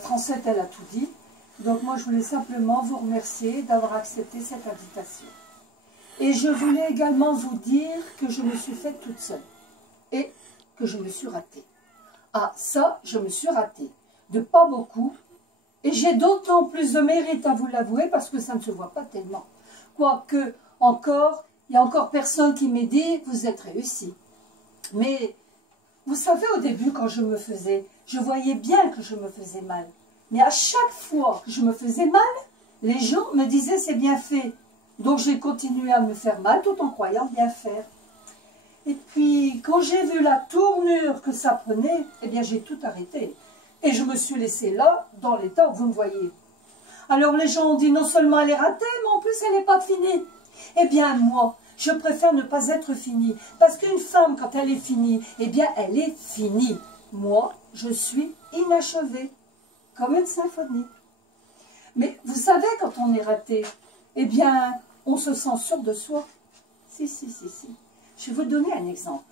Francette, elle a tout dit. Donc moi, je voulais simplement vous remercier d'avoir accepté cette invitation. Et je voulais également vous dire que je me suis faite toute seule. Et que je me suis ratée. Ah, ça, je me suis ratée. De pas beaucoup. Et j'ai d'autant plus de mérite à vous l'avouer parce que ça ne se voit pas tellement. Quoique, encore, il y a encore personne qui m'ait dit « vous êtes réussi ». Mais, vous savez, au début, quand je me faisais, je voyais bien que je me faisais mal. Mais à chaque fois que je me faisais mal, les gens me disaient « c'est bien fait ». Donc j'ai continué à me faire mal tout en croyant bien faire. Et puis, quand j'ai vu la tournure que ça prenait, eh bien j'ai tout arrêté. Et je me suis laissée là, dans l'état où vous me voyez. Alors les gens ont dit non seulement elle est ratée, mais en plus elle n'est pas finie. Eh bien moi, je préfère ne pas être finie. Parce qu'une femme, quand elle est finie, eh bien elle est finie. Moi, je suis inachevée, comme une symphonie. Mais vous savez, quand on est raté, eh bien, on se sent sûr de soi. Si. Je vais vous donner un exemple.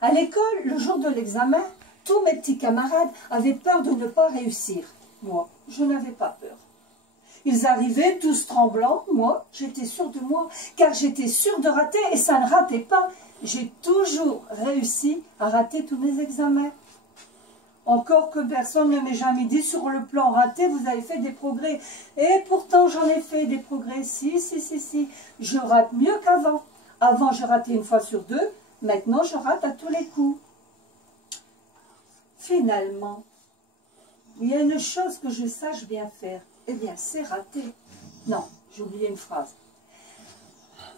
À l'école, le jour de l'examen, tous mes petits camarades avaient peur de ne pas réussir. Moi, je n'avais pas peur. Ils arrivaient tous tremblants. Moi, j'étais sûre de moi, car j'étais sûre de rater et ça ne ratait pas. J'ai toujours réussi à rater tous mes examens. Encore que personne ne m'ait jamais dit sur le plan raté, vous avez fait des progrès. Et pourtant, j'en ai fait des progrès. Si. Je rate mieux qu'avant. Avant, je ratais une fois sur deux. Maintenant, je rate à tous les coups. Finalement, il y a une chose que je sache bien faire. Eh bien, c'est rater. Non, j'ai oublié une phrase.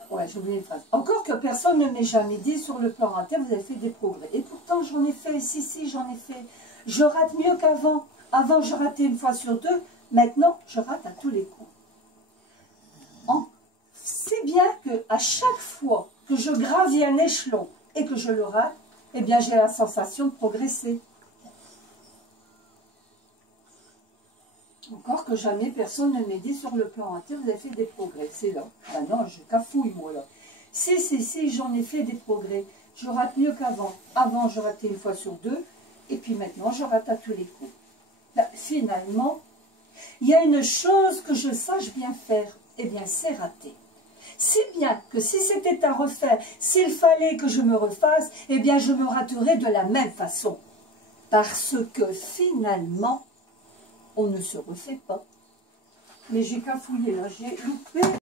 Ouais, j'ai oublié une phrase. Encore que personne ne m'ait jamais dit sur le plan raté, vous avez fait des progrès. Et pourtant, j'en ai fait. Si, j'en ai fait. Je rate mieux qu'avant. Avant, je ratais une fois sur deux. Maintenant, je rate à tous les coups. C'est bien qu'à chaque fois que je gravis un échelon et que je le rate, eh bien, j'ai la sensation de progresser. Encore que jamais personne ne m'ait dit sur le plan raté, vous avez fait des progrès. C'est là. Ben non, je cafouille, moi, là. Si, j'en ai fait des progrès. Je rate mieux qu'avant. Avant, je ratais une fois sur deux. Et puis maintenant, je rate à tous les coups. Ben, finalement, il y a une chose que je sache bien faire. Eh bien, c'est rater. Si bien que si c'était à refaire, s'il fallait que je me refasse, eh bien, je me raterais de la même façon. Parce que finalement, on ne se refait pas. Mais j'ai cafouillé là, j'ai loupé.